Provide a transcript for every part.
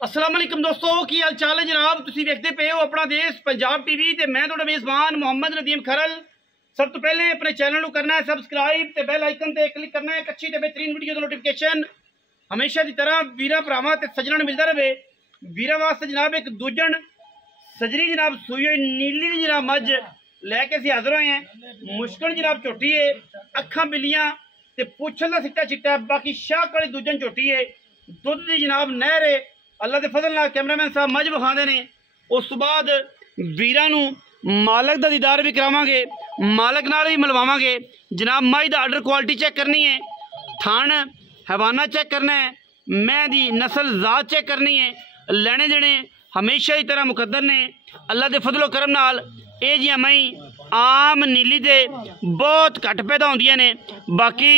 अस्सलाम वालेकुम दोस्तों, की हाल चाल है जनाब। तुसीं वेखदे पे हो अपना देश पंजाब टीवी ते मैं तुहाडा मेज़बान मुहम्मद नदीम खरल। सब तो पहले अपने चैनल को करना है सबसक्राइब ते बैल आइकन ते क्लिक करना है। एक अच्छी ते बेहतरीन वीडियो दा नोटिफिकेशन हमेशा की तरह वीरा भरावां ते सज्जणां नूं मिलदा रहे। वीरा वास्ते जनाब एक दूजन सजरी जनाब सूई हुई नीली दी जनाब मझ लैके असीं हाज़र होए हैं। मुश्किल जनाब झोटी है, अखां बिल्लियां ते पुछल दा सिट्टा चिट्टा, बाकी शाह काली दूजन झोटी है। दुध दी जनाब नहर है। अल्लाह के फजल नाल कैमरामैन साहब मझ विखाते ने। उस तो बाद वीरां नूं मालक दा दीदार भी करावांगे, मालक नाल भी मिलवावांगे। जनाब मझ दा आर्डर क्वालिटी चेक करनी है, थान हैवाना चेक करना है, मैं दी नस्ल जात चेक करनी है। लैने देने हमेशा ही तरह मुकद्दर ने। अल्लाह के फजलो करम नाल ये जियां मई आम नीली दे बहुत घट पैदा होंदियां ने। बाकी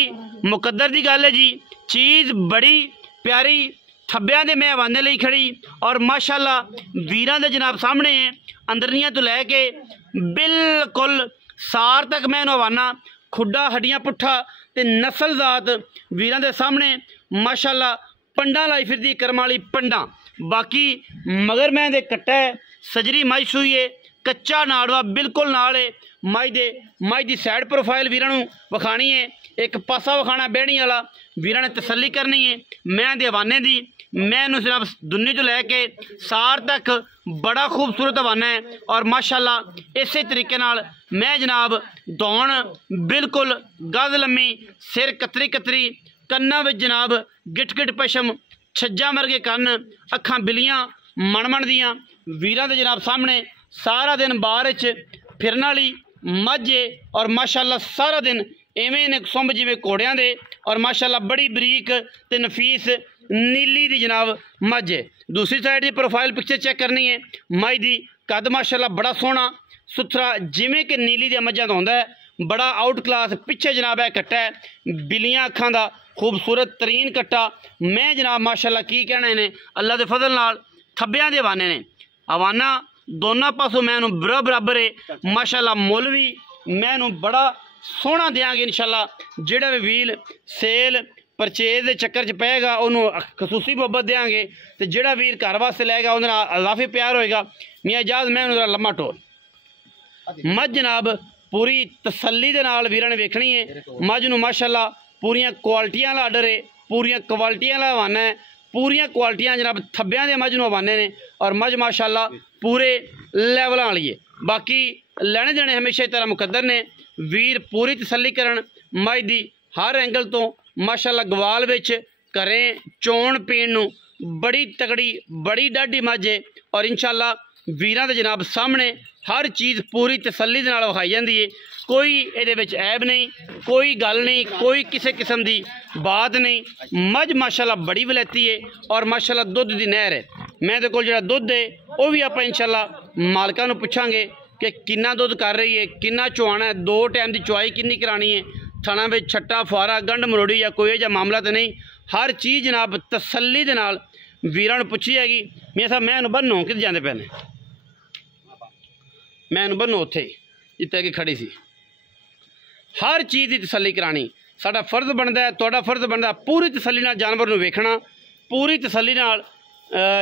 मुकद्दर की गल है जी, चीज़ बड़ी प्यारी थब्बियां दे मैं हवाने लई खड़ी और माशाअल्लाह वीरां दे जनाब सामने है। अंदरनियां तो लैके बिल्कुल सार तक मैं हवाना, खुड्डा हड्डियां पुट्ठा ते नस्ल जात वीरां दे सामने माशाअल्लाह पंडा लाई फिरदी करम वाली पंडा। बाकी मगर मैं दे कट्टा है, सजरी मझ सूई है, कच्चा नाड़वा बिल्कुल नाल है। मझ दी साइड प्रोफाइल वीरां नूं विखानी है, एक पासा विखाना बैणी वाला, वीरां ने तसल्ली करनी है। मैं दे हवाने दी मैं जनाब दुन्नी तो लैके सार तक बड़ा खूबसूरत हवाना है और माशाअल्लाह इस तरीके नाल मैं जनाब दौड़ बिल्कुल गज लम्मी, सिर कतरी कतरी, कन्ना विच जनाब गिट गिट पशम, छज्जा मरगे कन्न, अखां बिलियां मण दियां वीरां दे जनाब सामने सारा दिन बाहर फिरन वाली मझ है और माशाअल्लाह सारा दिन इवें ने सुंब जिवें घोड़ियां दे और माशाअल्लाह बड़ी बरीक ते नफीस नीली दी जनाब मझ है। दूसरी साइड की प्रोफाइल पिक्चर चेक करनी है। मझ दी कद माशाअल्लाह बड़ा सोहना सुथरा जिमें कि नीली दी मझां दा होंदा है, बड़ा आउट क्लास। पिछे जनाब है कट्टा है, बिलियां अखां दा खूबसूरत तरीन कट्टा। मैं जनाब माशाअल्लाह की कहना इन्हें अल्लाह के फजल नाल थब्बियां दे हवाने ने। हवाना दोनों पासों मैं बराबर है माशाअल्लाह। मुल भी मैं बड़ा सोहना देंगे इंशाअल्लाह। जिहड़ा भी वील सेल परचेज के चक्कर च पेगा उन्होंने खसूसी मोहब्बत देंगे, तो जिहड़ा वीर घर वास्ते लैगा उन्हें अजाफी प्यार होएगा। मियाँ इजाज़ मैं उन्हें लम्मा टोल मझ जनाब पूरी तसल्ली दे नाल वीरां ने वेखनी है। मझ नूं माशाअल्लाह पूरियां क्वालिटियां वाला आर्डर है, पूरियां क्वालिटियां वाला हवाना है, पूरियां क्वालिटियां जनाब थब्बियां दे मझ नूं हवाने ने और मझ माशाअल्लाह पूरे लैवलों वाली है। बाकी लैने देने हमेशा तरह मुकद्दर ने। वीर पूरी तसल्ली करन मझ दी हर एंगल तो माशाअल्लाह। गवाल विच घरें चोण पीण नूं बड़ी तगड़ी बड़ी डाढी मझ है और इंशाअल्लाह वीरां दे जनाब सामने हर चीज़ पूरी तसल्ली दे नाल विखाई जाती है। कोई इहदे विच ऐब नहीं, कोई गल नहीं, कोई किसी किस्म की बात नहीं। मझ माशाअल्लाह बड़ी वलैती है और माशाअल्लाह दुध की नहर है। मैं दे कोल जिहड़ा दुध है वह भी आप इंशाअल्लाह मालकां नूं पुछांगे कि किन्ना दुध कर रही है, किन्ना चुआना है, 2 टाइम की चुआई किन्नी करानी है, थाना में छट्टा फुआरा गंढ मरोड़ी या कोई जा मामला तो नहीं। हर चीज़ जनाब तसल्ली दे नाल वीरां नूं पुछी हैगी। मियाँ साहब मैं बन्नो कि जाते पे ने, मैं बन्नो उत्थे जित्थे कि खड़ी सी। हर चीज़ की तसल्ली करानी साडा फर्ज बनता है, तुहाडा फर्ज बनता। पूरी तसल्ली नाल जानवर नूं वेखना, पूरी तसल्ली नाल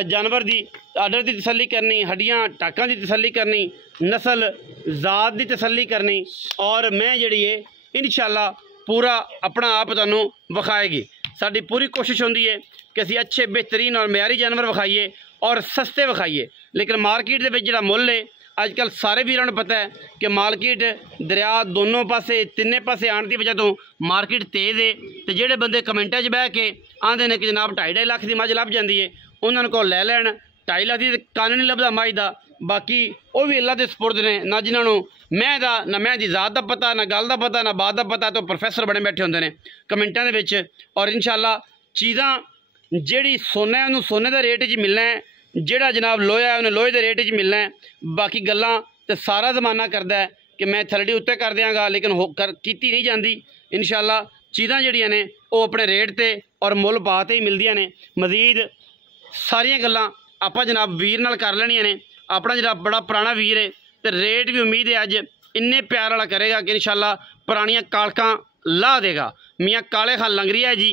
जानवर की आर्डर की तसल्ली करनी, हड्डियां टाकां की तसल्ली करनी, नस्ल जात की तसल्ली करनी और मैं जिहड़ी है इंशाअल्लाह पूरा अपना आप तुहानूं विखाएगी। साडी पूरी कोशिश होंदी है कि असीं अच्छे बेहतरीन और म्यारी जानवर विखाइए और सस्ते विखाइए। लेकिन मार्केट दे विच जिहड़ा मुल है अजकल सारे वीरां नूं पता है कि मार्केट दरिया दोनों पासे तिन्ने पासे आने की वजह तो मार्केट तेज़ है। तो जिहड़े बंदे कमेंटां 'च बह के आंदे ने कि जनाब 2.5 लाख की मझ लभ जाती है, उन्होंने को लै लैन। 2.5 लाख की कन्न नहीं लभदा मझ दा। बाकी वो भी अल्लाह के सपुर्द ने, ना जिन्होंने मैं दा ना मैं दी जात का पता, ना गल का पता, ना बात का पता, तो प्रोफैसर बने बैठे होंगे ने कमेंटां दे विच। और इंशाअल्लाह चीज़ां जिहड़ी सोना है उन्होंने सोने के रेट च मिलना है, जिहड़ा जनाब लोहा है उन्हें लोहे के रेट च मिलना है। बाकी गल्लां तो सारा जमाना करता है कि मैं थलड़ी उत्ते कर देंगा, लेकिन कीती नहीं जाती। इंशाअल्लाह चीज़ां जिहड़ियां ने वो अपने रेट ते और मुल पा ते ही मिलदियां ने। मजीद सारियां गल्लां आपां जनाब वीर नाल कर लैणियां ने। अपना जनाब बड़ा पुराना वीर है तो रेट भी उम्मीद है अज इन्ने प्यार वाला करेगा कि इंशाअल्लाह पुरानियां कालकां ला देगा। मियाँ काले खां लंगरी है जी,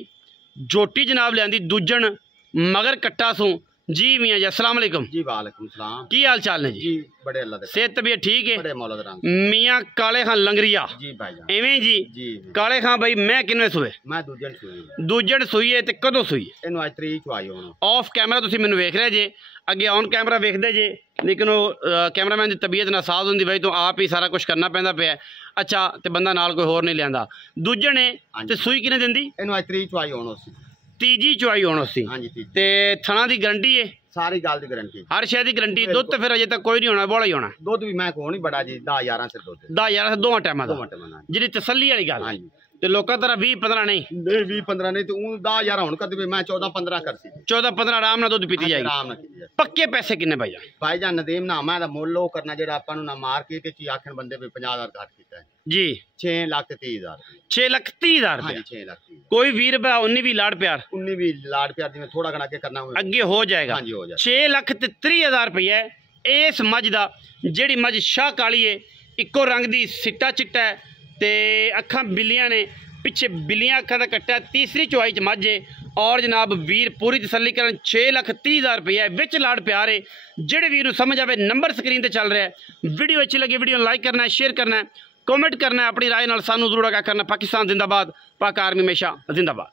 जोटी जनाब लियांदी दूजन मगर कट्टा सूं जी मियाँ जी अस्सलाम वालेकुम जी वालेकुम सलाम की हाल चाल ने जी? जी बड़े अल्लाह दे सेहत तबीयत ठीक है? बड़े मौला दे रंग मियाँ काले खां लंगरिया जी भाईजान एवें जी जी काले खां भाई मैं किन्ने सूए मैं दूजे ਨੂੰ ਸੂਈ ਦੂਜਣ ਸੂਈ ਹੈ ਤੇ ਕਦੋਂ ਸੂਈ ਹੈ? ਇਹਨੂੰ ਅੱਜ 3 ਚ ਆਈ ਹੁਣ ਆਫ ਕੈਮਰਾ ਤੁਸੀਂ ਮੈਨੂੰ ਵੇਖ ਰਹੇ ਜੇ, ਅੱਗੇ ਔਨ ਕੈਮਰਾ ਵੇਖਦੇ ਜੇ, ਲੇਕਿਨ ਉਹ ਕੈਮਰਾਮੈਨ ਦੀ ਤਬੀਅਤ ਨਾਸਾਜ਼ ਹੁੰਦੀ ਬਈ ਤੋਂ ਆਪ ਹੀ ਸਾਰਾ ਕੁਝ ਕਰਨਾ ਪੈਂਦਾ ਪਿਆ। ਅੱਛਾ ਤੇ ਬੰਦਾ ਨਾਲ ਕੋਈ ਹੋਰ ਨਹੀਂ ਲਿਆਂਦਾ। ਦੂਜਣ ਨੇ ਤੇ ਸੂਈ ਕਿਨੇ ਦਿੰਦੀ? ਇਹਨੂੰ ਅੱਜ 3 ਚ ਆਈ ਹੁਣ ਉਸੇ ਤੀਜੀ ਚੁਆਈ ਹੋਣ ਸੀ ਹਾਂਜੀ ਤੀਜੀ ਤੇ ਥਣਾ ਦੀ ਗਰੰਟੀ ਹੈ, ਸਾਰੀ ਗੱਲ ਦੀ ਗਾਰੰਟੀ ਹਰ ਸ਼ੈ ਦੀ ਗਰੰਟੀ। ਦੁੱਧ ਤਾਂ ਫਿਰ ਅਜੇ ਤੱਕ ਕੋਈ ਨਹੀਂ ਹੋਣਾ, ਬੋਲਾ ਹੀ ਹੋਣਾ। ਦੁੱਧ ਵੀ ਮੈਂ ਕੋਲ ਨਹੀਂ ਬੜਾ ਜੀ 10 11 ਸਿਰ ਦੁੱਧ 10 11 ਦੋਵਾਂ ਟਾਈਮਾਂ ਦਾ, 2 ਮਿੰਟ ਜਿਹੜੀ ਤਸੱਲੀ ਵਾਲੀ ਗੱਲ। ਹਾਂਜੀ ਤੇ ਲੋਕਾਂ ਤਰ੍ਹਾਂ 20 15 ਨਹੀਂ, 20 15 ਨਹੀਂ ਤੇ ਉਹ 10 11 ਹੁਣ ਕਦੇ ਮੈਂ 14 15 ਕਰ ਸੀ 14 15 ਆਰਾਮ ਨਾਲ ਦੁੱਧ ਪੀਤੀ ਜਾਏਗੀ। ਆਰਾਮ ਨਾਲ ਕੀਤੀ ਜਾਏ। ਪੱਕੇ ਪੈਸੇ ਕਿੰਨੇ ਭਾਈ ਜਾਨ? ਭਾਈਜਾਨ ਨਦੀਮ ਨਾਮਾ ਦਾ ਮੁੱਲ ਉਹ ਕਰਨਾ ਜਿਹੜਾ ਆਪਾਂ ਨੂੰ ਨਾ ਮਾਰ ਕੇ ਤੇ ਚੀ ਆਖਣ ਬੰਦੇ ਵੀ 50000 ਘੱਟ ਕੀਤਾ ਹੈ ਜੀ। 6 ਲੱਖ ਤੇ 30000 6 ਲੱਖ 30 ਹਜ਼ਾਰ ਹਾਂਜੀ ਰੁਪਏ। 6 ਲੱਖ 30 ਕੋਈ ਵੀਰ ਭਰਾ 19 ਵੀ ਲਾੜ ਪਿਆਰ 19 ਵੀ ਲਾੜ ਪਿਆਰ ਜਿਵੇਂ ਥੋੜਾ ਘਣਾ ਅੱਗੇ ਕਰਨਾ ਹੋਵੇ ਅੱਗੇ ਹੋ ਜਾਏਗਾ। ਹਾਂਜੀ ਹੋ ਜਾਏ। 6 ਲੱਖ ਤੇ 30 ਹਜ਼ਾਰ ਰੁਪਏ ਇਸ ਮੱਝ ਦਾ, ਜਿਹੜੀ ਮੱਝ ਸ਼ਾਹ ਕਾਲੀ ਹੈ, ਇੱਕੋ ਰੰਗ ਦੀ, ਸਿੱਟਾ ਚਿੱਟਾ ਹੈ ਤੇ ਅੱਖਾਂ ਬਿੱਲੀਆਂ ਨੇ, ਪਿੱਛੇ ਬਿੱਲੀਆਂ ਅੱਖਾਂ ਦਾ ਕੱਟਾ, ਤੀਸਰੀ ਚੁਆਈ ਚ ਮੱਝ ਹੈ। ਔਰ ਜਨਾਬ ਵੀਰ ਪੂਰੀ ਤਸੱਲੀ ਕਰਨ 6 ਲੱਖ 30 ਹਜ਼ਾਰ ਰੁਪਏ ਵਿੱਚ ਲਾੜ ਪਿਆਰ ਹੈ। ਜਿਹੜੇ ਵੀਰ ਨੂੰ ਸਮਝ ਆਵੇ ਨੰਬਰ ਸਕਰੀਨ ਤੇ ਚੱਲ ਰਿਹਾ ਹੈ। ਵੀਡੀਓ ਅੱਛੀ ਲੱਗੇ ਵੀਡੀਓ ਨੂੰ ਲਾਈਕ ਕਰਨਾ ਹੈ, ਸ਼ੇਅਰ ਕਰਨਾ ਹੈ, कमेंट करना है, अपनी राय नाल सानू जरूर आगाह करना। पाकिस्तान जिंदाबाद, पाक आर्मी हमेशा जिंदाबाद।